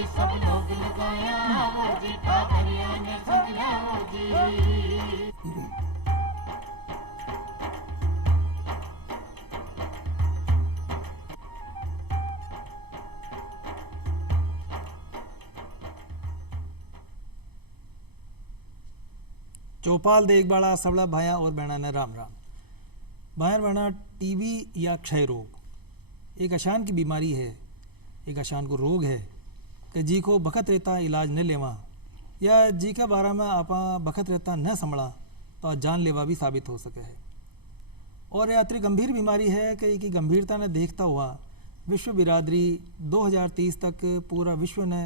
जी सब लोग लगाया वो जी पादरिया ने समझा वो जी। चौपाल देख बाड़ा सबला भाया और बहना ने राम राम। भायर बहना, टीबी या क्षय रोग एक अशान की बीमारी है, एक अशान को रोग है कि जी को बखत रहता इलाज न लेवा या जी के बारे में आपा बखत रहता न संभला तो जानलेवा भी साबित हो सके है। और यह अति गंभीर बीमारी है कि की गंभीरता ने देखता हुआ विश्व बिरादरी 2030 तक पूरा विश्व ने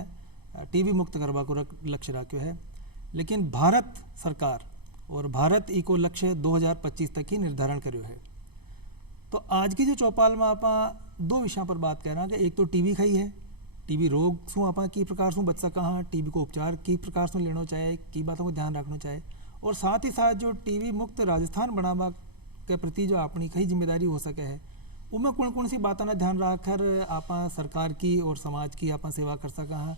टीबी मुक्त करवा को लक्ष्य रखो है, लेकिन भारत सरकार और भारत इको लक्ष्य 2025 तक ही निर्धारण करो है। तो आज की जो चौपाल में आप दो विषयों पर बात कर रहे हैं कि एक तो टीबी खई है, टीबी रोग शू आप की प्रकार से बच सका हाँ, टीबी को उपचार की प्रकार से लेना चाहे, की बातों को ध्यान रखना चाहे, और साथ ही साथ जो टीबी मुक्त राजस्थान बनावा के प्रति जो अपनी कई जिम्मेदारी हो सके है, उनमें कौन कौन सी बातों ने ध्यान रखकर आप सरकार की और समाज की आप सेवा कर सका हाँ,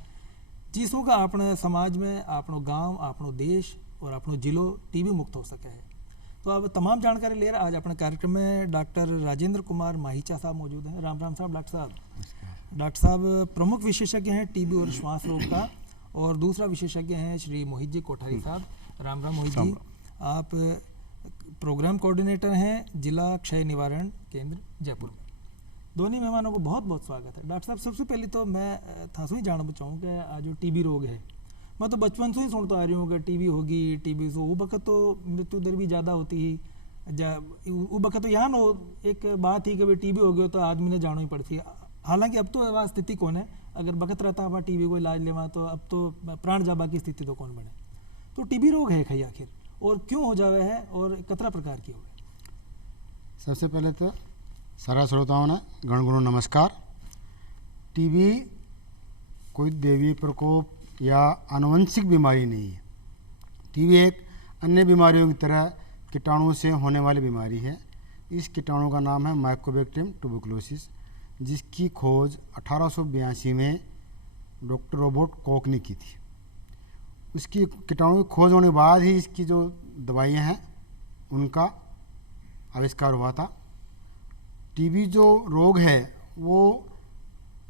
जिसों का अपने समाज में अपनो गांव, अपनो देश और अपनो जिलो टीबी मुक्त हो सके है। तो अब तमाम जानकारी ले रहे आज अपने कार्यक्रम में डॉक्टर राजेंद्र कुमार माहिचा साहब मौजूद हैं। राम राम साहब। डॉक्टर साहब, डॉक्टर साहब प्रमुख विशेषज्ञ हैं टीबी और श्वास रोग का, और दूसरा विशेषज्ञ हैं श्री मोहित जी कोठारी साहब। राम राम मोहित जी। आप प्रोग्राम कोऑर्डिनेटर हैं जिला क्षय निवारण केंद्र जयपुर में। दोनों मेहमानों को बहुत बहुत स्वागत है। डॉक्टर साहब, सबसे पहले तो मैं था ही जानना चाहूँ कि आज जो टीबी रोग है, मैं तो बचपन से ही सुनता आ रही हूँ कि टीबी होगी, टीबी से वो बखत तो मृत्यु दर भी ज़्यादा होती ही, वो बखत तो यहाँ एक बात ही कि भाई टीबी हो गया तो आदमी ने जाना ही पड़ती है। हालांकि अब तो वह स्थिति कौन है, अगर बखत रहता है टीबी को इलाज लेवा तो अब तो प्राण जाबा की स्थिति तो कौन बने। तो टीबी रोग है खई आखिर, और क्यों हो जावे है, और कतरा प्रकार की हो? सबसे पहले तो सारा श्रोताओं ने गणगुरु नमस्कार। टीबी कोई दैवीय प्रकोप या आनुवंशिक बीमारी नहीं है। टीबी एक अन्य बीमारियों की तरह कीटाणु से होने वाली बीमारी है। इस कीटाणु का नाम है माइकोबैक्टीरियम ट्यूबरकुलोसिस, जिसकी खोज 1882 में डॉक्टर रॉबर्ट कॉक ने की थी। उसकी कीटाणु की खोज होने के बाद ही इसकी जो दवाइयाँ हैं उनका आविष्कार हुआ था। टीबी जो रोग है वो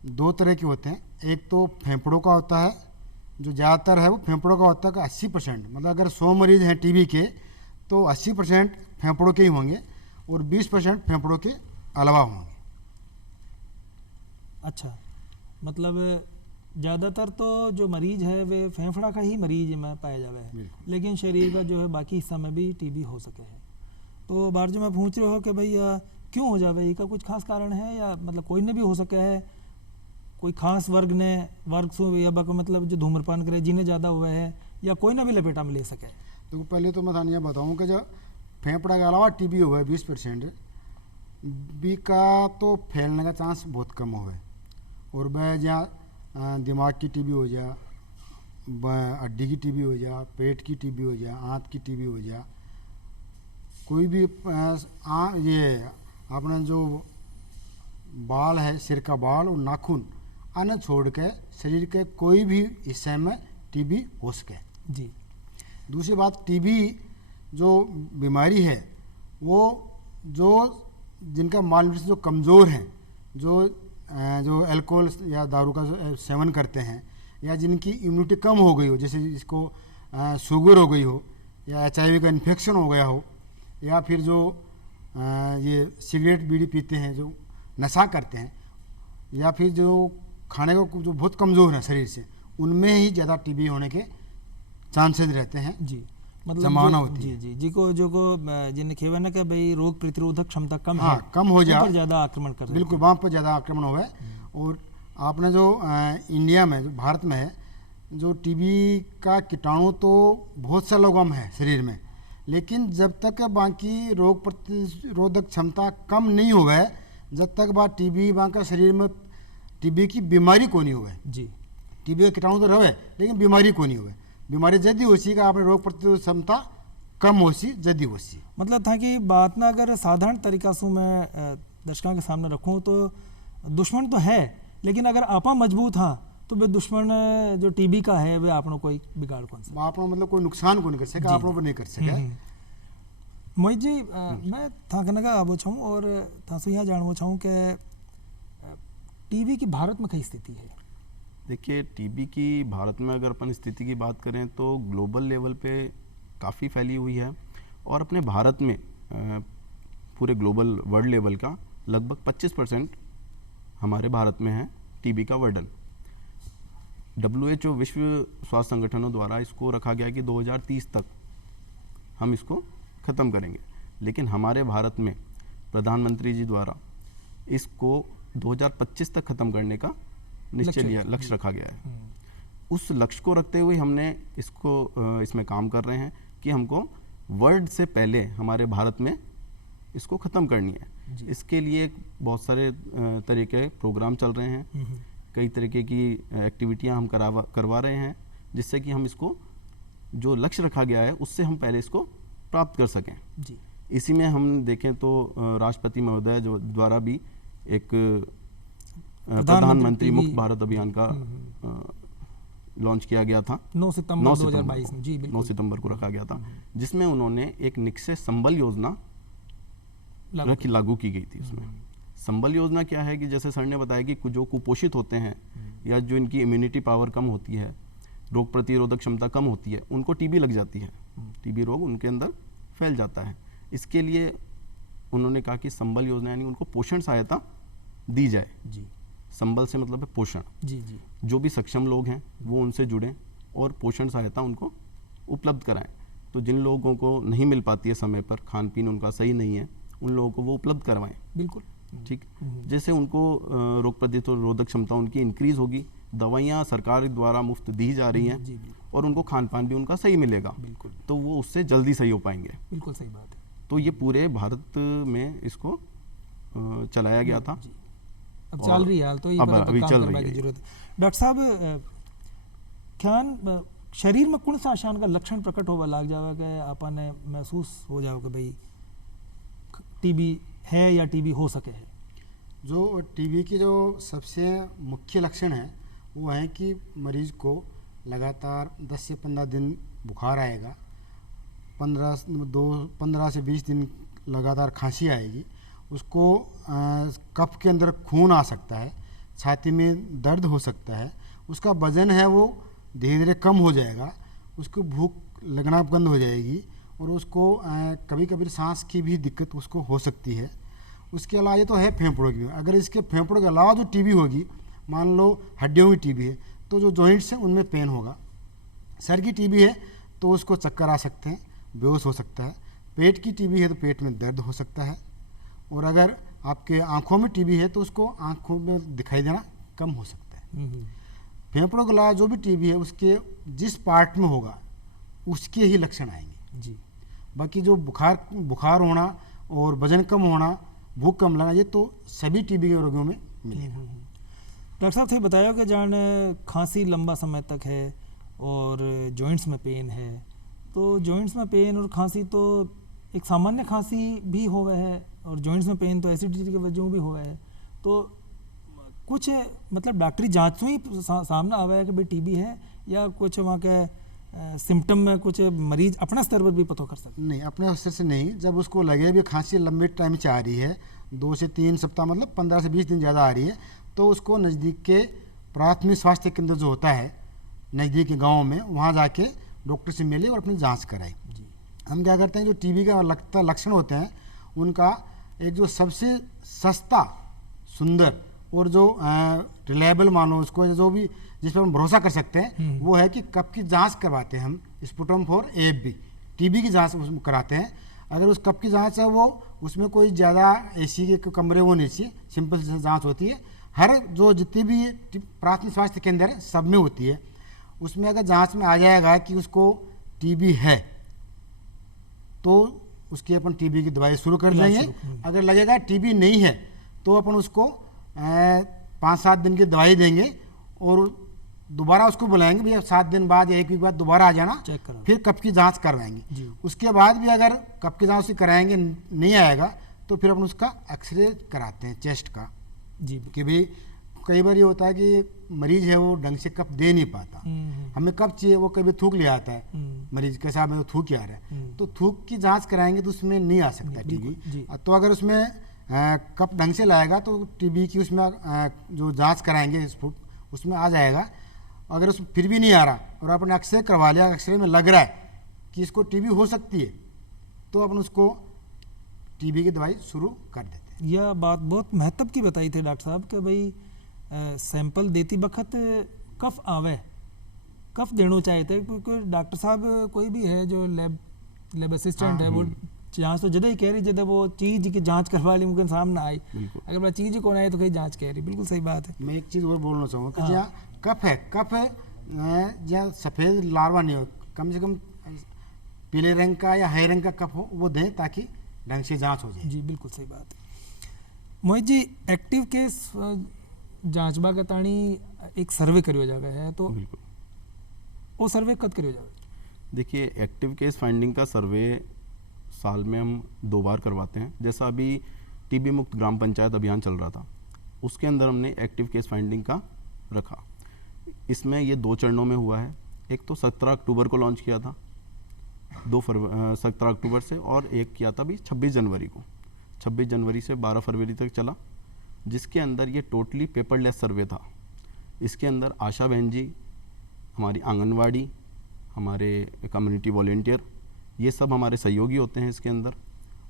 दो तरह के होते हैं। एक तो फेफड़ों का होता है, जो ज़्यादातर है वो फेफड़ों का होता है कि 80%, मतलब अगर 100 मरीज हैं टीबी के तो 80% फेफड़ों के ही होंगे और 20% फेफड़ों के अलावा होंगे। अच्छा, मतलब ज़्यादातर तो जो मरीज है वे फेफड़ा का ही मरीज में पाया जावे है, लेकिन शरीर का जो है बाकी हिस्सा में भी टीबी हो सके है। तो बार जो मैं पूछ रहे हो कि भाई क्यों हो जावे, इसका कुछ खास कारण है या मतलब कोई ने भी हो सके है, कोई खास वर्ग सो या मतलब जो धूम्रपान करे जिन्हें ज़्यादा हुआ है, या कोई ना भी लपेटा में ले सके? तो पहले तो मैं थाने यह बताऊँ कि जो फेफड़ा के अलावा टीबी हुआ है 20%, बी का तो फैलने का चांस बहुत कम हुआ है। और वह जहाँ दिमाग की टीबी हो जा, हड्डी की टीबी हो जा, पेट की टीबी हो जा, आंत की टीबी हो जा, कोई भी ये अपना जो बाल है, सिर का बाल और नाखून अन्य छोड़ के शरीर के कोई भी हिस्से में टीबी हो सके जी। दूसरी बात, टीबी जो बीमारी है वो जो जिनका मालन्यूट्रिशन जो कमज़ोर हैं, जो अल्कोहल या दारू का सेवन करते हैं, या जिनकी इम्यूनिटी कम हो गई हो, जैसे जिसको शुगर हो गई हो, या HIV का इन्फेक्शन हो गया हो, या फिर जो ये सिगरेट बीड़ी पीते हैं, जो नशा करते हैं, या फिर जो खाने को जो बहुत कमज़ोर है शरीर से, उनमें ही ज़्यादा टीबी होने के चांसेस रहते हैं जी। मतलब संभावना होती है जी को जिन खेवन है कि भाई रोग प्रतिरोधक क्षमता कम हाँ, है, कम हो जाए, ज़्यादा आक्रमण कर रहे हैं। बिल्कुल, वहाँ पर ज़्यादा आक्रमण हुआ है। और आपने जो इंडिया में, जो भारत में है, जो टीबी का कीटाणु तो बहुत सा लोगों में है शरीर में, लेकिन जब तक बाकी रोग प्रतिरोधक क्षमता कम नहीं हुआ है, जब तक वह टीबी वहाँ का शरीर में टीबी की बीमारी को नहीं हुआ है जी। टीबी का कीटाणु तो रहे लेकिन बीमारी को नहीं हुआ है। बीमारी जल्दी होती का आपने रोग प्रतिरोधक क्षमता कम होती जल्दी होती। मतलब था कि बात ना अगर साधारण तरीका से मैं दर्शकों के सामने रखूं तो दुश्मन तो है, लेकिन अगर आपा मजबूत हाँ तो वे दुश्मन जो टीबी का है वे आपनो कोई बिगाड़ कौन सा आप मतलब कोई नुकसान को नहीं कर सके, आप पर नहीं कर सके। मोहित जी मैं था कहने का आबो चाहूँ और था से यहाँ जानना चाहूँ कि टीबी की भारत में कई स्थिति है। देखिए, टीबी की भारत में अगर अपन स्थिति की बात करें तो ग्लोबल लेवल पे काफ़ी फैली हुई है और अपने भारत में पूरे ग्लोबल वर्ल्ड लेवल का लगभग 25% हमारे भारत में है टीबी का वर्डन। WHO विश्व स्वास्थ्य संगठनों द्वारा इसको रखा गया कि 2030 तक हम इसको ख़त्म करेंगे, लेकिन हमारे भारत में प्रधानमंत्री जी द्वारा इसको 2025 तक ख़त्म करने का लक्ष्य रखा गया है। उस लक्ष्य को रखते हुए हमने इसमें काम कर रहे हैं कि हमको वर्ल्ड से पहले हमारे भारत में इसको ख़त्म करनी है। इसके लिए बहुत सारे तरीके प्रोग्राम चल रहे हैं, कई तरीके की एक्टिविटियां हम करवा रहे हैं, जिससे कि हम इसको जो लक्ष्य रखा गया है उससे हम पहले इसको प्राप्त कर सकें जी। इसी में हम देखें तो राष्ट्रपति महोदय जो द्वारा भी एक प्रधानमंत्री मुक्त भारत अभियान का लॉन्च किया गया था 9 सितंबर 2022 में जी, 9 सितंबर को रखा गया था, जिसमें उन्होंने एक निक्षय संबल योजना लागू की गई थी। उसमें संबल योजना क्या है कि जैसे सर ने बताया कि जो कुपोषित होते हैं या जो इनकी इम्यूनिटी पावर कम होती है, रोग प्रतिरोधक क्षमता कम होती है, उनको टीबी लग जाती है, टीबी रोग उनके अंदर फैल जाता है। इसके लिए उन्होंने कहा कि संबल योजना यानी उनको पोषण सहायता दी जाए जी। संबल से मतलब है पोषण जी जी। जो भी सक्षम लोग हैं वो उनसे जुड़ें और पोषण सहायता उनको उपलब्ध कराएं। तो जिन लोगों को नहीं मिल पाती है समय पर, खान पीन उनका सही नहीं है, उन लोगों को वो उपलब्ध करवाएं। बिल्कुल ठीक। जैसे उनको रोग प्रतिरोधक क्षमता उनकी इंक्रीज होगी, दवाइयाँ सरकार द्वारा मुफ्त दी जा रही हैं और उनको खान पान भी उनका सही मिलेगा, बिल्कुल, तो वो उससे जल्दी सही हो पाएंगे। बिल्कुल सही बात है। तो ये पूरे भारत में इसको चलाया गया था। अब चल रही है, तो ये अभी चल रही है जरूरत। डॉक्टर साहब क्या शरीर में कौन सा आसान का लक्षण प्रकट होगा लग जाएगा कि आपने महसूस हो जाओ कि भाई टीबी है या टीबी हो सके है? जो टीबी के जो सबसे मुख्य लक्षण है वो है कि मरीज को लगातार 10 से 15 दिन बुखार आएगा, 15 से 20 दिन लगातार खांसी आएगी, उसको कफ के अंदर खून आ सकता है, छाती में दर्द हो सकता है, उसका वजन है वो धीरे धीरे कम हो जाएगा, उसको भूख लगना बंद हो जाएगी और उसको कभी कभी सांस की भी दिक्कत उसको हो सकती है। उसके अलावा ये तो है फेफड़ों की, अगर इसके फेफड़ों के अलावा जो टीबी होगी, मान लो हड्डियों की टीबी है तो जो जॉइंट्स हैं उनमें पेन होगा, सर की टीबी है तो उसको चक्कर आ सकते हैं, बेहोश हो सकता है, पेट की टीबी है तो पेट में दर्द हो सकता है, और अगर आपके आँखों में टीबी है तो उसको आँखों में दिखाई देना कम हो सकता है। फेफड़ों के अलावा जो भी टीबी है उसके जिस पार्ट में होगा उसके ही लक्षण आएंगे जी। बाकी जो बुखार होना और वजन कम होना, भूख कम लगना, ये तो सभी टीबी के रोगियों में मिलेगा। डॉक्टर साहब थे बताया कि जान खांसी लंबा समय तक है और जॉइंट्स में पेन है, तो जॉइंट्स में पेन और खांसी तो एक सामान्य खांसी भी हुआ है और जॉइंट्स में पेन तो एसिडिटी के वजह भी हुआ है, तो कुछ मतलब डॉक्टरी जांच से ही सामने आवा है कि भाई टीबी है या कुछ वहाँ के सिम्टम में कुछ मरीज अपना स्तर पर भी पता कर सकते? नहीं, अपने स्तर से नहीं। जब उसको लगे भी खांसी लंबे टाइम से आ रही है, 2 से 3 सप्ताह मतलब 15 से 20 दिन ज़्यादा आ रही है, तो उसको नज़दीक के प्राथमिक स्वास्थ्य केंद्र जो होता है नज़दीक के गाँव में, वहाँ जाके डॉक्टर से मिले और अपनी जाँच कराएं। हम क्या करते हैं, जो टीबी का लक्षण होते हैं उनका एक जो सबसे सस्ता, सुंदर और जो रिलायबल मानो उसको, जो भी जिस पर हम भरोसा कर सकते हैं, वो है कि कफ की जांच करवाते हैं हम, स्पुटम फॉर AFB, टीबी की जांच उसमें कराते हैं। अगर उस कफ की जांच है वो उसमें कोई ज़्यादा AC के कमरे वो नहीं चाहिए, सिंपल जांच होती है, हर जो जितनी भी प्राथमिक स्वास्थ्य केंद्र है सब में होती है। उसमें अगर जाँच में आ जाएगा कि उसको टीबी है तो उसकी अपन टीबी की दवाई शुरू कर देंगे। अगर लगेगा टीबी नहीं है तो अपन उसको 5-7 दिन की दवाई देंगे और दोबारा उसको बुलाएंगे, भैया 7 दिन बाद या 1 वीक बाद दोबारा आ जाना, फिर कफ की जांच करवाएंगे। उसके बाद भी अगर कफ की जांच कराएंगे नहीं आएगा तो फिर अपन उसका एक्सरे कराते हैं चेस्ट का जी, कि भाई कई बार ये होता है कि मरीज है वो ढंग से कफ दे नहीं पाता, हमें कफ चाहिए, वो कभी थूक ले आता है मरीज के साथ में, तो थूक ही आ रहा है, तो थूक की जांच कराएंगे तो उसमें नहीं आ सकता टीबी। तो अगर उसमें कफ ढंग से लाएगा तो टीबी की उसमें जो जांच कराएंगे उसमें आ जाएगा। अगर उस फिर भी नहीं आ रहा और आपने एक्सरे करवा लिया, एक्सरे में लग रहा है कि इसको टीबी हो सकती है, तो अपन उसको टीबी की दवाई शुरू कर देते हैं। यह बात बहुत महत्व की बताई थी डॉक्टर साहब कि भाई सैंपल देती वक्त कफ आवे, कफ देना चाहते, क्योंकि डॉक्टर साहब कोई भी है जो लैब असिस्टेंट है, वो जांच तो जदा ही कह रही जदा वो चीज़ की जांच करवा ली मुमकिन सामने आई, अगर वह चीज़ ही कौन आए तो कहीं जांच कह रही, बिल्कुल सही बात है। मैं एक चीज़ और बोलना चाहूँगा कि जहाँ कफ है जहाँ सफ़ेद लार्वा नहीं हो, कम से कम पीले रंग का या हरे रंग का कफ हो वो दें ताकि ढंग से जांच हो जाए। जी बिल्कुल सही बात है। मोहित जी, एक्टिव केस जांचबा के ताणी एक सर्वे करियो जावे है, तो वो सर्वे कब करियो जावे? देखिए, एक्टिव केस फाइंडिंग का सर्वे साल में हम 2 बार करवाते हैं। जैसा अभी टीबी मुक्त ग्राम पंचायत अभियान चल रहा था, उसके अंदर हमने एक्टिव केस फाइंडिंग का रखा। इसमें ये 2 चरणों में हुआ है। एक तो 17 अक्टूबर को लॉन्च किया था, 17 अक्टूबर से, और एक किया था अभी 26 जनवरी को। 26 जनवरी से 12 फरवरी तक चला, जिसके अंदर ये टोटली पेपरलेस सर्वे था। इसके अंदर आशा बहन जी, हमारी आंगनवाड़ी, हमारे कम्युनिटी वॉलेंटियर, ये सब हमारे सहयोगी होते हैं इसके अंदर,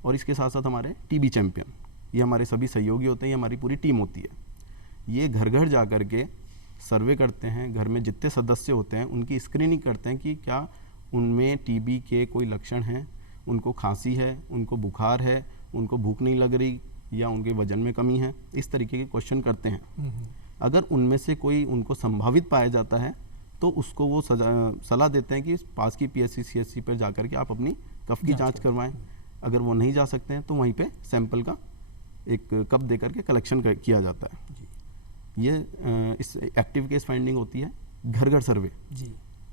और इसके साथ साथ हमारे टीबी चैम्पियन, ये हमारे सभी सहयोगी होते हैं, ये हमारी पूरी टीम होती है। ये घर घर जा कर के सर्वे करते हैं, घर में जितने सदस्य होते हैं उनकी स्क्रीनिंग करते हैं कि क्या उनमें टीबी के कोई लक्षण हैं, उनको खांसी है, उनको बुखार है, उनको भूख नहीं लग रही, या उनके वजन में कमी है। इस तरीके के क्वेश्चन करते हैं। अगर उनमें से कोई उनको संभावित पाया जाता है तो उसको वो सलाह देते हैं कि पास की PSC CSC पर जा कर के आप अपनी कफ की जांच करवाएं। अगर वो नहीं जा सकते हैं तो वहीं पे सैंपल का एक कप दे करके कलेक्शन किया जाता है। ये इस एक्टिव केस फाइंडिंग होती है घर घर सर्वे जी,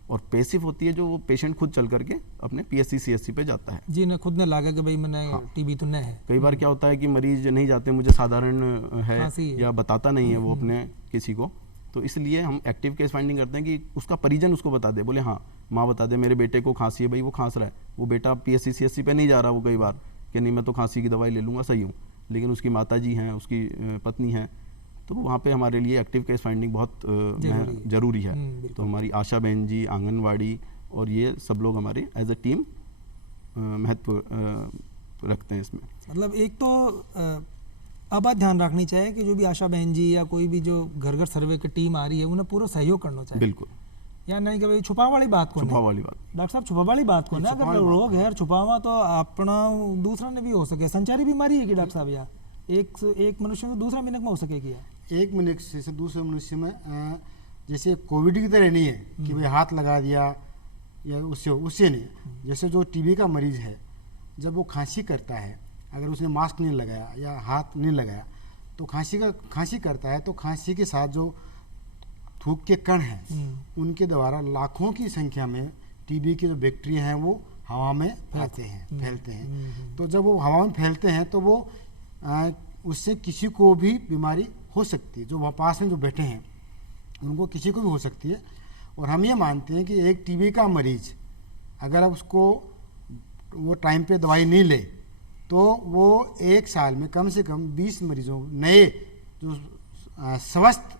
और पैसिव होती है जो वो पेशेंट खुद चल करके अपने PSC CSC पे जाता है। जी, ने खुद ने लागा कि भाई मैंने टीबी तो नहीं है। कई बार क्या होता है कि मरीज नहीं जाते, मुझे साधारण है या बताता नहीं है वो अपने किसी को, तो इसलिए हम एक्टिव केस फाइंडिंग करते हैं कि उसका परिजन उसको बता दे, बोले हाँ माँ बता दे मेरे बेटे को खांसी है, भाई वो खांस रहा है, वो बेटा PSC CSC पे नहीं जा रहा, वो कई बार कि नहीं मैं तो खांसी की दवाई ले लूँगा, सही हूँ, लेकिन उसकी माता जी हैं, उसकी पत्नी हैं, तो वहाँ पे हमारे लिए एक्टिव केस फाइंडिंग बहुत ज़रूरी है। तो हमारी आशा बहन जी, आंगनवाड़ी और ये सब लोग हमारे एज अ टीम महत्व रखते हैं इसमें। मतलब एक तो अब बात ध्यान रखनी चाहिए कि जो भी आशा बहन जी या कोई भी जो घर घर सर्वे की टीम आ रही है उन्हें पूरा सहयोग करना चाहिए। बिल्कुल, या नहीं कि भाई छुपा वाली बात को, छुपा वाली बात डॉक्टर साहब छुपा वाली बात को ना, अगर रोग है छुपावा तो अपना दूसरा ने भी हो सके, संचारी बीमारी है कि डॉक्टर साहब, या एक मनुष्य को दूसरा मिनट में हो सके क्या? एक मनुष्य से दूसरे मनुष्य में जैसे कोविड की तरह नहीं है कि भाई हाथ लगा दिया या उससे नहीं। जैसे जो टीबी का मरीज है, जब वो खांसी करता है, अगर उसने मास्क नहीं लगाया या हाथ नहीं लगाया तो खांसी करता है, तो खांसी के साथ जो थूक के कण हैं उनके द्वारा लाखों की संख्या में टीबी के जो बैक्टीरिया हैं वो हवा में फैलते हैं। तो जब वो हवा में फैलते हैं तो वो उससे किसी को भी बीमारी हो सकती है, जो वहाँ पास में जो बैठे हैं उनको किसी को भी हो सकती है। और हम ये मानते हैं कि एक टीबी का मरीज अगर उसको वो टाइम पे दवाई नहीं ले तो वो एक साल में कम से कम 20 मरीजों, नए जो स्वस्थ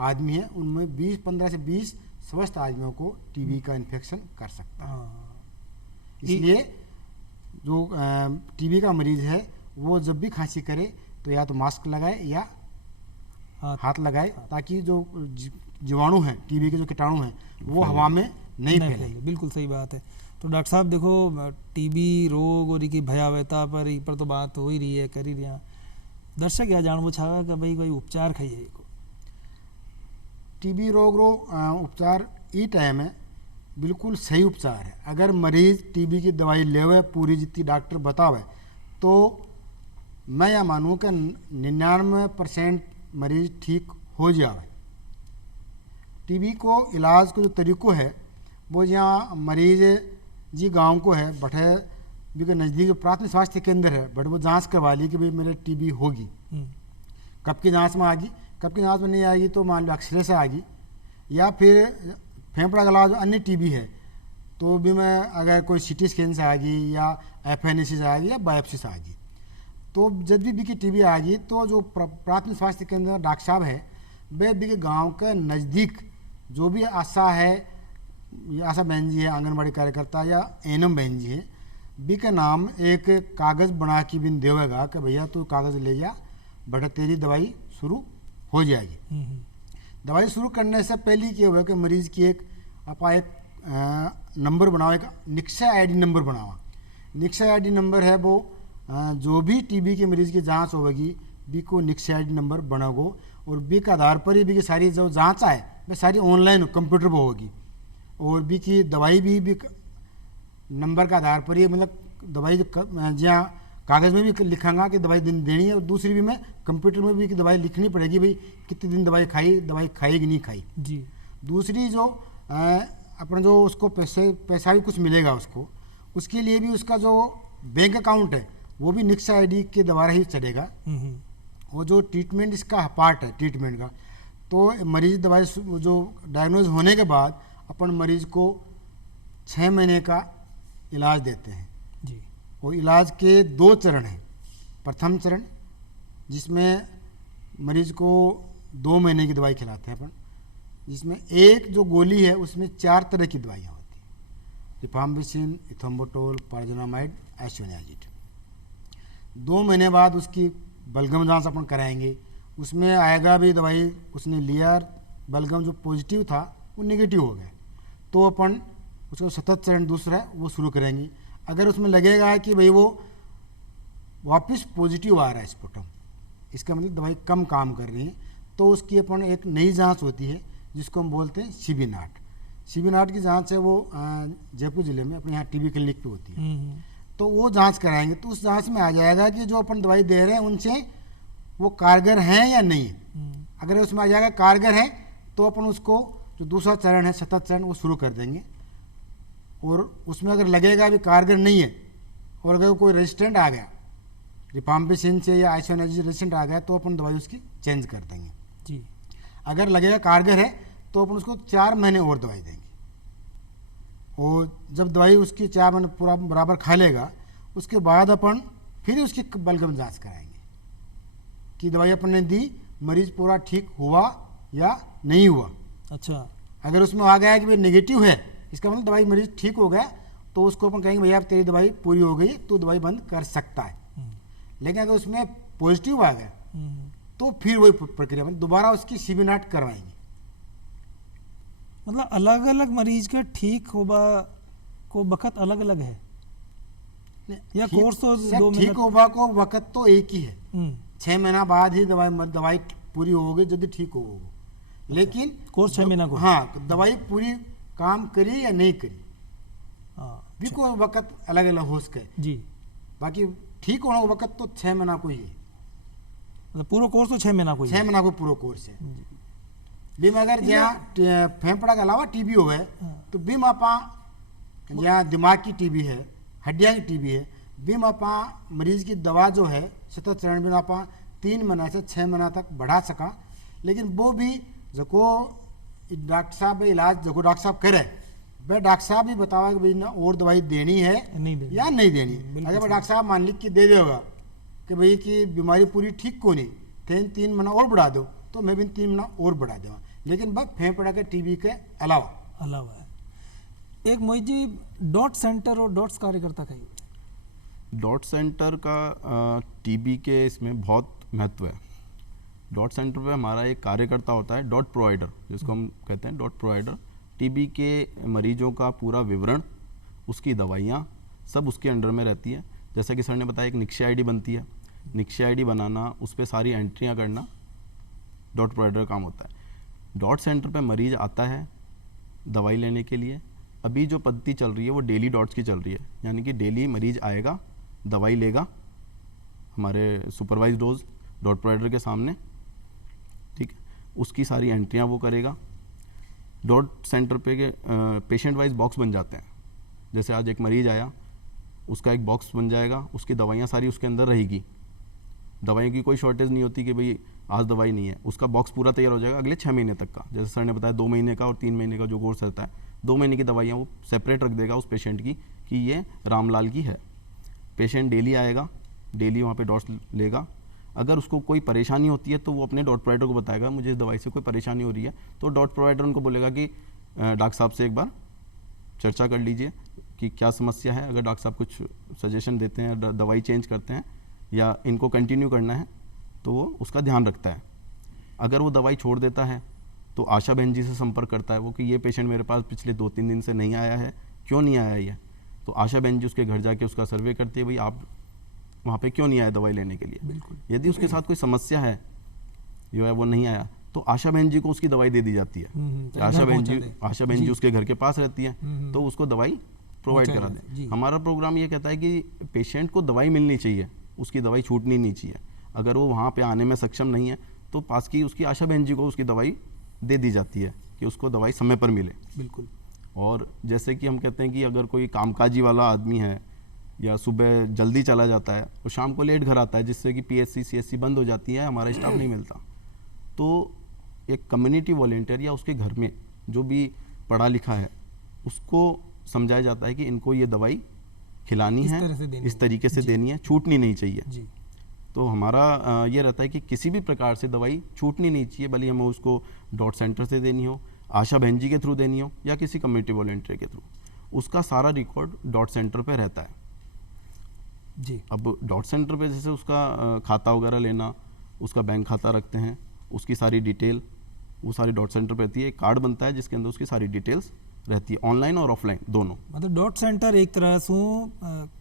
आदमी हैं उनमें 15 से 20 स्वस्थ आदमियों को टीबी का इन्फेक्शन कर सकता है। इसलिए जो टीबी का मरीज है वो जब भी खांसी करे तो या तो मास्क लगाए या हाथ लगाए, ताकि जो जीवाणु हैं, टीबी के जो कीटाणु हैं वो हवा में नहीं फैले। बिल्कुल सही बात है। तो डॉक्टर साहब देखो, टीबी रोग और इसकी भयावहता पर तो बात हो ही रही है, कर ही रही है। दर्शक यह जानना चाहेगा कि भाई कोई उपचार खाइए टीबी रोग रो उपचार ई टाइम है बिल्कुल सही उपचार है। अगर मरीज टीबी की दवाई लेवे पूरी जितनी डॉक्टर बतावे तो मैं यह मानूँ कि 99% मरीज ठीक हो जाए। टीबी को इलाज को जो तरीक़ों है वो जहाँ मरीज जी गांव को है बटे भी के नज़दीक जो प्राथमिक स्वास्थ्य केंद्र है बट वो जांच करवा ली कि भाई मेरे टीबी होगी, कब की जांच में आ गई कफ की जांच में नहीं आएगी तो मान लो एक्सरे से आएगी, या फिर फेफड़ा के अलावा जो अन्य टीबी है तो भी मैं अगर कोई सीटी स्कैन से आएगी या एफएनएसी से आएगी या बायोप्सी से आएगी। तो जब भी की टीबी आएगी तो जो प्राथमिक स्वास्थ्य केंद्र डॉक्टर साहब है वे भी के गाँव के नज़दीक जो भी आशा है, आशा बहन जी है, आंगनबाड़ी कार्यकर्ता या एनएम बहन जी है, बी के नाम एक कागज़ बना के बिन देवेगा कि भैया तू कागज़ ले जा, बट तेरी दवाई शुरू हो जाएगी। दवाई शुरू करने से पहले क्या हुआ कि मरीज़ की एक नंबर बनाओ, एक निक्षय आईडी नंबर बनाओ। निक्षय आईडी नंबर है वो जो भी टीबी के मरीज़ की जांच होगी बी को निक्षय आईडी नंबर बनाओ, और बी के आधार पर ही बी की सारी जो जांच है वह सारी ऑनलाइन कंप्यूटर पर होगी, और बी की दवाई भी नंबर के आधार पर ही, मतलब दवाई जहाँ कागज़ में भी लिखांगा कि दवाई देनी है, और दूसरी भी मैं कंप्यूटर में भी कि दवाई लिखनी पड़ेगी भाई कितने दिन दवाई खाई कि नहीं खाई जी। दूसरी जो अपना जो उसको पैसा भी कुछ मिलेगा उसको, उसके लिए भी उसका जो बैंक अकाउंट है वो भी निक्षय आईडी के द्वारा ही चलेगा। वो जो ट्रीटमेंट इसका पार्ट है ट्रीटमेंट का, तो मरीज दवाई जो डायग्नोज होने के बाद अपन मरीज को 6 महीने का इलाज देते हैं जी। और इलाज के 2 चरण हैं। प्रथम चरण जिसमें मरीज को 2 महीने की दवाई खिलाते हैं अपन, जिसमें एक जो गोली है उसमें 4 तरह की दवाइयाँ होती हैं, रिफाम्बिसिन, इथोम्बोटोल, पारजोनामाइड, आइसोनियाजिड। 2 महीने बाद उसकी बलगम जांच अपन कराएंगे, उसमें आएगा भी दवाई उसने लिया, बलगम जो पॉजिटिव था वो नेगेटिव हो गया, तो अपन उसका सतत चरण दूसरा है वो शुरू करेंगे। अगर उसमें लगेगा कि भाई वो वापस पॉजिटिव आ रहा है स्पुटम, इसका मतलब दवाई कम काम कर रही है, तो उसकी अपन एक नई जांच होती है जिसको हम बोलते हैं सीबी-नाट। सीबी-नाट की जांच है वो जयपुर ज़िले में अपने यहाँ टीबी क्लिनिक पे होती है, तो वो जांच कराएंगे, तो उस जांच में आ जाएगा कि जो अपन दवाई दे रहे हैं उनसे वो कारगर हैं या नहीं है। अगर उसमें आ जाएगा कारगर है तो अपन उसको जो दूसरा चरण है सतत चरण वो शुरू कर देंगे, और उसमें अगर लगेगा भी कारगर नहीं है और अगर कोई रेजिस्टेंट आ गया रिफाम्बिसिन से या आइसोनियाजिड रेजिस्टेंट आ गया तो अपन दवाई उसकी चेंज कर देंगे जी। अगर लगेगा कारगर है तो अपन उसको 4 महीने और दवाई देंगे, और जब दवाई उसकी 4 महीने पूरा बराबर खा लेगा उसके बाद अपन फिर उसकी बलगम जांच कराएंगे कि दवाई अपन ने दी मरीज पूरा ठीक हुआ या नहीं हुआ। अच्छा, अगर उसमें आ गया कि भाई नेगेटिव है, इसका मतलब दवाई मरीज ठीक हो गया, तो उसको अपन कहेंगे भैया अब तेरी दवाई पूरी हो गई तो दवाई बंद कर सकता है। लेकिन अगर उसमें पॉजिटिव आ गया तो फिर वही प्रक्रिया में दोबारा उसकी सीबी-नाट करवाएंगे। मतलब अलग अलग मरीज का ठीक होबा को वक्त अलग अलग है या कोर्स तो 2 ठीक मिनट? होगा को वक्त तो एक ही है, 6 महीना बाद ही दवाई पूरी होगी यदि ठीक होगा, लेकिन कोर्स 6 महीना को? हाँ, दवाई पूरी काम करी या नहीं करी भी अच्छा। कोई वक्त अलग अलग हो सके जी। बाकी ठीक होने का वक्त तो 6 महीना को ही है। मतलब पूरा कोर्स तो 6 महीना को ही 6 महीना को पूरा कोर्स है। बीम अगर जहाँ फेफड़ा के अलावा टीबी हो गए तो बीम आपा जहाँ दिमाग की टीबी है, हड्डियाँ की टीबी है, बीम आपा मरीज की दवा जो है सतत चरण में आपा 3 महीना से 6 महीना तक बढ़ा सका, लेकिन वो भी जो डॉक्टर साहब इलाज जो डॉक्टर साहब करे वह डॉक्टर साहब भी बतावा कि भाई ना और दवाई देनी है नहीं देनी या नहीं देनी। अगर डॉक्टर साहब मान लिख के दे देगा कि भाई की बीमारी पूरी ठीक को नहीं 3 महीना और बढ़ा दो, तो मैं भी 3 महीना और बढ़ा दूँगा, लेकिन बस फेफड़ा के टीबी के अलावा है। एक मोहित जी डॉट सेंटर और डॉट्स कार्यकर्ता का डॉट सेंटर का टीबी के इसमें बहुत महत्व है। डॉट सेंटर पे हमारा एक कार्यकर्ता होता है डॉट प्रोवाइडर, जिसको हम कहते हैं डॉट प्रोवाइडर। टीबी के मरीजों का पूरा विवरण, उसकी दवाइयाँ सब उसके अंडर में रहती है। जैसा कि सर ने बताया एक निक्षय आईडी बनती है, निक्षय आईडी बनाना, उस पर सारी एंट्रियाँ करना डॉट प्रोवाइडर का काम होता है। डॉट सेंटर पे मरीज आता है दवाई लेने के लिए। अभी जो पद्धति चल रही है वो डेली डॉट्स की चल रही है, यानी कि डेली मरीज आएगा, दवाई लेगा हमारे सुपरवाइज डोज डॉट प्रोवाइडर के सामने, ठीक है, उसकी सारी एंट्रियाँ वो करेगा। डॉट सेंटर पे के पेशेंट वाइज बॉक्स बन जाते हैं। जैसे आज एक मरीज आया, उसका एक बॉक्स बन जाएगा, उसकी दवाइयाँ सारी उसके अंदर रहेगी। दवाइयों की कोई शॉर्टेज नहीं होती कि भाई आज दवाई नहीं है, उसका बॉक्स पूरा तैयार हो जाएगा अगले 6 महीने तक का। जैसे सर ने बताया 2 महीने का और 3 महीने का जो कोर्स रहता है, 2 महीने की दवाइयाँ वो सेपरेट रख देगा उस पेशेंट की कि ये रामलाल की है। पेशेंट डेली आएगा, डेली वहाँ पे डॉट्स लेगा। अगर उसको कोई परेशानी होती है तो वो अपने डॉट प्रोवाइडर को बताएगा मुझे इस दवाई से कोई परेशानी हो रही है, तो डॉट प्रोवाइडर उनको बोलेगा कि डॉक्टर साहब से एक बार चर्चा कर लीजिए कि क्या समस्या है। अगर डॉक्टर साहब कुछ सजेशन देते हैं, दवाई चेंज करते हैं या इनको कंटिन्यू करना है तो वो उसका ध्यान रखता है। अगर वो दवाई छोड़ देता है तो आशा बहन जी से संपर्क करता है वो कि ये पेशेंट मेरे पास पिछले 2-3 दिन से नहीं आया है, क्यों नहीं आया ये? तो आशा बहन जी उसके घर जाके उसका सर्वे करती है, भाई आप वहाँ पे क्यों नहीं आए दवाई लेने के लिए। बिल्कुल। यदि उसके साथ कोई समस्या है जो है वो नहीं आया तो आशा बहन जी को उसकी दवाई दे दी जाती है। तो आशा घर बहन जी पहुंचा दे। आशा बहन जी उसके घर के पास रहती है तो उसको दवाई प्रोवाइड पहुंचाई करा जाती है, दें। जी। हमारा प्रोग्राम ये कहता है कि पेशेंट को दवाई मिलनी चाहिए, उसकी दवाई छूटनी नहीं चाहिए। अगर वो वहाँ पे आने में सक्षम नहीं है तो पास की उसकी आशा बहन जी को उसकी दवाई दे दी जाती है कि उसको दवाई समय पर मिले। बिल्कुल। और जैसे कि हम कहते हैं कि अगर कोई कामकाजी वाला आदमी है या सुबह जल्दी चला जाता है और शाम को लेट घर आता है जिससे कि पीएचसी सीएचसी बंद हो जाती है, हमारा स्टाफ नहीं मिलता, तो एक कम्युनिटी वॉलेंटियर या उसके घर में जो भी पढ़ा लिखा है उसको समझाया जाता है कि इनको ये दवाई खिलानी इस है, तरह से देनी इस है। तरीके से जी। देनी है, छूटनी नहीं चाहिए। जी। तो हमारा ये रहता है कि किसी भी प्रकार से दवाई छूटनी नहीं चाहिए, भले हमें उसको डॉट सेंटर से देनी हो, आशा बहन जी के थ्रू देनी हो या किसी कम्युनिटी वॉलेंटियर के थ्रू, उसका सारा रिकॉर्ड डॉट सेंटर पे रहता है। जी। अब डॉट सेंटर पे जैसे उसका खाता वगैरह लेना, उसका बैंक खाता रखते हैं, उसकी सारी डिटेल वो सारी डॉट सेंटर पे रहती है। एक कार्ड बनता है जिसके अंदर उसकी सारी डिटेल्स रहती है, ऑनलाइन और ऑफलाइन दोनों। मतलब डॉट सेंटर एक तरह से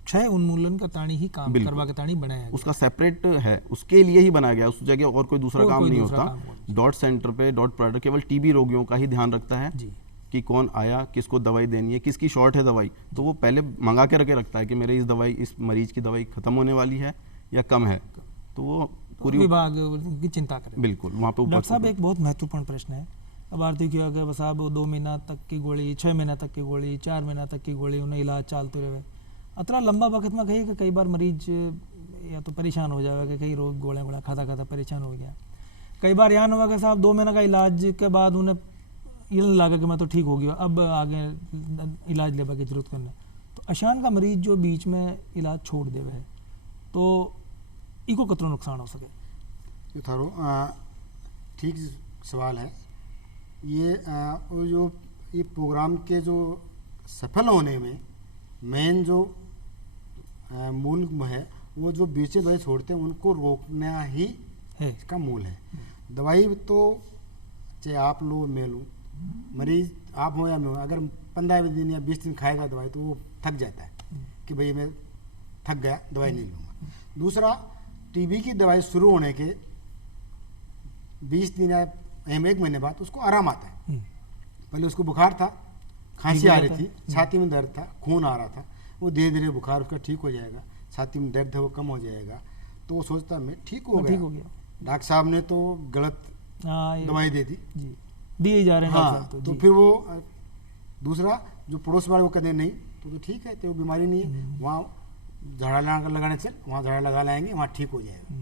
क्षय उन्मूलन का ताणी ही काम बिल्कुल। करवा के ताणी बनाया गया। उसका सेपरेट है, उसके लिए ही बनाया गया, उस जगह और कोई दूसरा और काम कोई नहीं दूसरा होता। काम नहीं। डॉट सेंटर पे डॉट प्रोवाइडर केवल टीबी रोगियों का ही ध्यान रखता है जी। कि कौन आया, किसको दवाई देनी है, किसकी शॉर्ट है दवाई, तो वो पहले मंगा के रखे रखता है कि मेरे इस मरीज की दवाई खत्म होने वाली है या कम है, तो वो पूरी विभाग की चिंता करें। बिल्कुल वहाँ पे डॉक्टर साहब एक बहुत महत्वपूर्ण प्रश्न है। अब आरती की अगर साहब 2 महीना तक की गोली, 6 महीना तक की गोली, 4 महीना तक की गोली, उन्हें इलाज चलते रहे अतरा लंबा वक्त में कही कि कई बार मरीज या तो परेशान हो जाएगा कि कई रोज गोलियाँ खाता खाता परेशान हो गया। कई बार यहाँ हुआ कि साहब 2 महीना का इलाज के बाद उन्हें ये लगा कि मैं तो ठीक हो गया, अब आगे इलाज लेवा की जरूरत करना। तो अशान का मरीज जो बीच में इलाज छोड़ देवे है तो इको कतरो नुकसान हो सके? ये थारो ठीक सवाल है। ये वो जो ये प्रोग्राम के जो सफल होने में मेन जो मूल है वो जो बीच में दवाई छोड़ते हैं उनको रोकना ही है इसका मूल है। दवाई तो चाहे आप लो मैं लूँ, मरीज आप हो या मैं हो, अगर 15 दिन या 20 दिन खाएगा दवाई तो वो थक जाता है कि भाई मैं थक गया, दवाई नहीं लूँगा। दूसरा, टीबी की दवाई शुरू होने के 20 दिन या 1 महीने बाद उसको आराम आता है। पहले उसको बुखार था, खांसी आ रही थी, छाती में दर्द था, खून आ रहा था, वो धीरे धीरे बुखार उसका ठीक हो जाएगा, छाती में दर्द है वो कम हो जाएगा, तो वो सोचता मैं ठीक हो गया। डॉक्टर साहब ने तो गलत दवाई दे दी जी, दिए जा रहे हैं डॉक्टर साहब तो फिर वो दूसरा जो पड़ोस वाले वो कहते नहीं तो ठीक है, तो वो बीमारी नहीं है, वहाँ झाड़ा लगाने चल, वहाँ झाड़ा लगा लाएंगे, वहाँ ठीक हो जाएगा।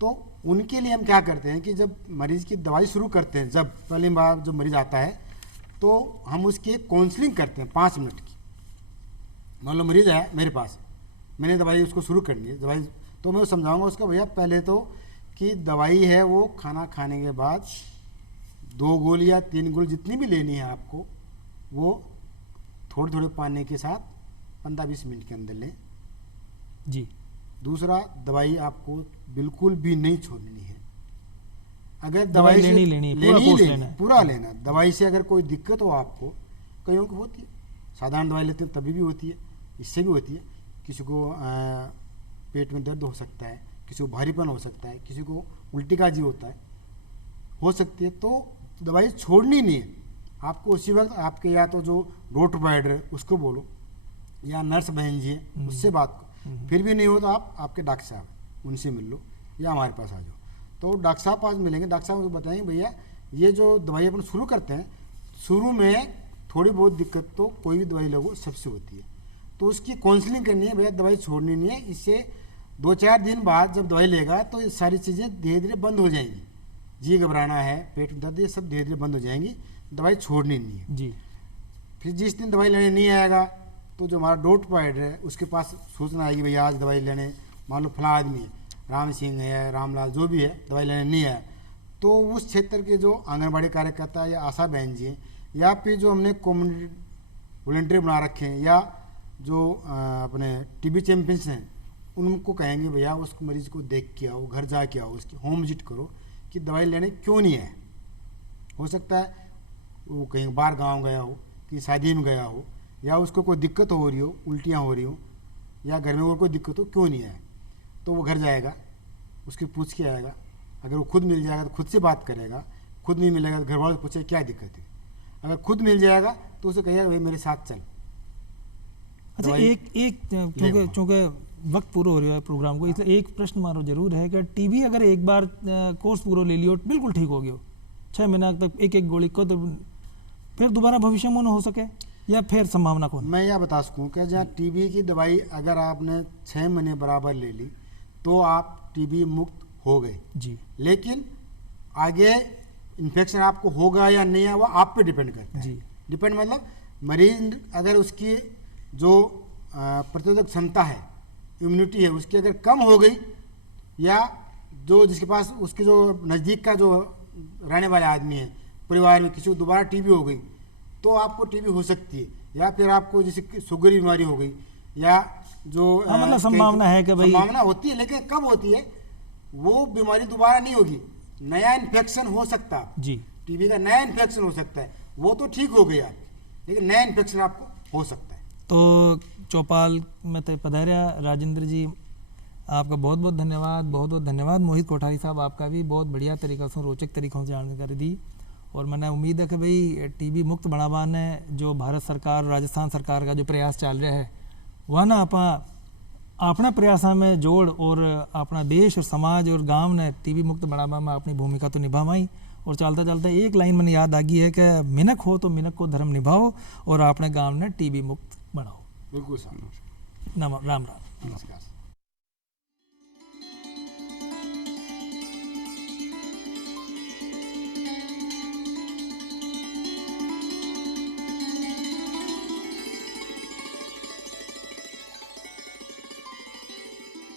तो उनके लिए हम क्या करते हैं कि जब मरीज की दवाई शुरू करते हैं, जब पहली बार जब मरीज आता है तो हम उसकी काउंसलिंग करते हैं 5 मिनट की। मान लो मरीज आया मेरे पास, मैंने दवाई उसको शुरू करनी है, दवाई तो मैं समझाऊंगा उसका भैया पहले तो कि दवाई है वो खाना खाने के बाद 2 गोली या 3 गोली जितनी भी लेनी है आपको, वो थोड़े थोड़े पानी के साथ 15-20 मिनट के अंदर लें जी। दूसरा, दवाई आपको बिल्कुल भी नहीं छोड़नी है। अगर दवाई से लेनी पूरा लेना। दवाई से अगर कोई दिक्कत हो आपको, कईयों को होती है, साधारण दवाई लेते हैं तभी भी होती है, इससे भी होती है। किसी को पेट में दर्द हो सकता है, किसी को भारीपन हो सकता है, किसी को उल्टी काजी होता है, हो सकती है, तो दवाई छोड़नी नहीं है आपको। उसी वक्त आपके या तो जो डॉक्टर प्रोवाइडर है उसको बोलो या नर्स बहन जी है उससे बात करो, फिर भी नहीं हो तो आप आपके डॉक्टर साहब उनसे मिल लो या हमारे पास आ जाओ। तो डॉक्टर साहब पास मिलेंगे, डॉक्टर साहब को बताएंगे भैया ये जो दवाई अपन शुरू करते हैं, शुरू में थोड़ी बहुत दिक्कत तो कोई भी दवाई लगो सबसे होती है, तो उसकी काउंसलिंग करनी है, भैया दवाई छोड़नी नहीं है, इससे 2-4 दिन बाद जब दवाई लेगा तो ये सारी चीज़ें धीरे धीरे बंद हो जाएंगी। जी घबराना है, पेट में दर्द, ये सब धीरे धीरे बंद हो जाएंगी, दवाई छोड़नी नहीं है। जी। फिर जिस दिन दवाई लेने नहीं आएगा तो जो हमारा डॉट प्रोवाइडर है उसके पास सूचना आएगी, भैया आज दवाई लेने, मान लो फला आदमी है, राम सिंह है, रामलाल जो भी है, दवाई लेने नहीं आया, तो उस क्षेत्र के जो आंगनबाड़ी कार्यकर्ता या आशा बहन जी हैं, या फिर जो हमने कम्युनिटी वॉलंटियर बना रखे हैं, या जो अपने टीबी चैंपियंस हैं, उनको कहेंगे भैया उस मरीज को देख के आओ, घर जा के आओ, उसकी होम विजिट करो कि दवाई लेने क्यों नहीं आए। हो सकता है वो कहीं बाहर गांव गया हो, कि शादी में गया हो, या उसको कोई दिक्कत हो रही हो, उल्टियाँ हो रही हो, या घर में और कोई दिक्कत हो, क्यों नहीं आए। तो वो घर जाएगा, उसकी पूछ के आएगा, अगर वो खुद मिल जाएगा तो खुद से बात करेगा, खुद नहीं मिलेगा तो घर वालों से पूछे क्या दिक्कत है। अगर खुद मिल जाएगा तो उसे कहिएगा भाई मेरे साथ चल। अच्छा, एक चूँकि वक्त पूरा हो रहा है प्रोग्राम को, इसलिए एक प्रश्न मारो जरूर है कि टीबी अगर एक बार कोर्स पूरा ले लियो, बिल्कुल ठीक हो गया, 6 महीना तक एक गोली को, तो फिर दोबारा भविष्य में न हो सके, या फिर संभावना कौन? मैं यह बता सकूँ कि जहाँ टीबी की दवाई अगर आपने 6 महीने बराबर ले ली तो आप टीबी मुक्त हो गए जी। लेकिन आगे इन्फेक्शन आपको होगा या नहीं है वो आप पे डिपेंड करता है। जी। डिपेंड मतलब मरीज अगर उसकी जो प्रतिरोधक क्षमता है, इम्यूनिटी है, उसकी अगर कम हो गई, या जो जिसके पास उसके जो नज़दीक का जो रहने वाले आदमी है, परिवार में किसी को दोबारा टीबी हो गई तो आपको टीबी हो सकती है, या फिर आपको जैसे शुगर की बीमारी हो गई, या जो मतलब संभावना है कि भाई, संभावना होती है, लेकिन कब होती है, वो बीमारी दोबारा नहीं होगी, नया इन्फेक्शन हो सकता है जी। टीबी का नया इन्फेक्शन हो सकता है, वो तो ठीक हो गया लेकिन नया इन्फेक्शन आपको हो सकता है। तो चौपाल में तो पधारिया राजेंद्र जी, आपका बहुत बहुत धन्यवाद, बहुत बहुत धन्यवाद। मोहित कोठारी साहब, आपका भी बहुत बढ़िया तरीक़ा से, रोचक तरीक़ों से जानकारी दी, और मैंने उम्मीद है कि भाई टीबी मुक्त बढ़ावा ने जो भारत सरकार, राजस्थान सरकार का जो प्रयास चल रहा है वह ना अपना प्रयासा में जोड़, और अपना देश और समाज और गांव ने टीबी मुक्त बढ़ावा में अपनी भूमिका तो निभावाई। और चलता चलता एक लाइन मैंने याद आ गई है कि मिनक हो तो मिनक को धर्म निभाओ, और अपने गांव ने टीबी मुक्त बनाओ। बिल्कुल सर। राम राम। नमस्कार।